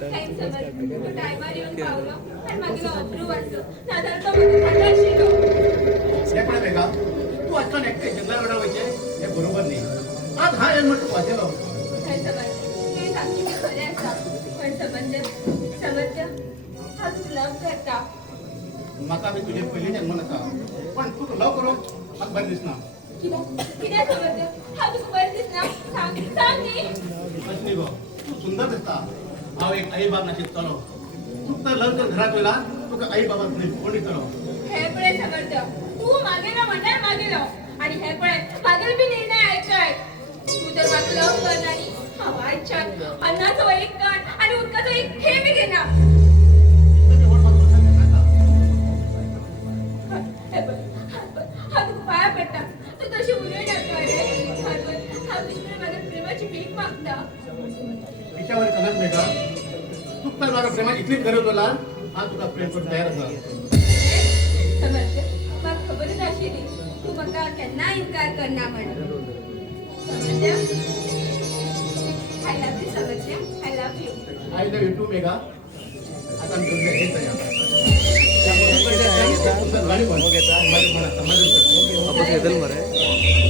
Time समज तू टायमार येऊन पावलो आणि मागील ऑब्रू वाचलो नादार तो मध्ये फाटा आशिलो शेकडे बेगा तू अचानक एकटे जंगलात वडावायचे हे बरोबर नाही आज हा हेल्मेट तू वाचेलो काय समज ते सांगची खरे असा पण समज हा तू लव करता म्हाका बी तुझे पयली जन्म नाका पण तू लव करो म्हाका बरें दिसना कित्याक समज हा तुका बरें दिसना सांग न्ही अश्विनी गो तू सुंदर दिसता हांव एक आई बाब नाशिकतलो तू तर लग्न घरात वयला तुका आई बाबा कोण दितलो हे पळय समर्थ तू मागेलो म्हणल्यार मागेलो आणि हे पळय मागेल बी निर्णय आयकाय तू तर म्हाका लव करणारी हांव आयच्यान अन्नाचो एक कण आणि उदकाचो एक थेंब घेना हा तुका पाया पडटा तू तशी उलयनाका रे हा विष्णू माझ्या प्रेमाची भीक मागता तिच्यावर कनाक बेगा तू तर माझ्या प्रेमाची इतली गरज होला हा तुका प्रेम करून तयार आसा समर्थ म्हाका खबरच आशिल्ली तू म्हाका केन्ना इन्कार करना म्हणून Samarth I love you Samarth I love you I love you too मेगा आता मी तुझे हे तयार हो घेता. आपण घेतलं मरे.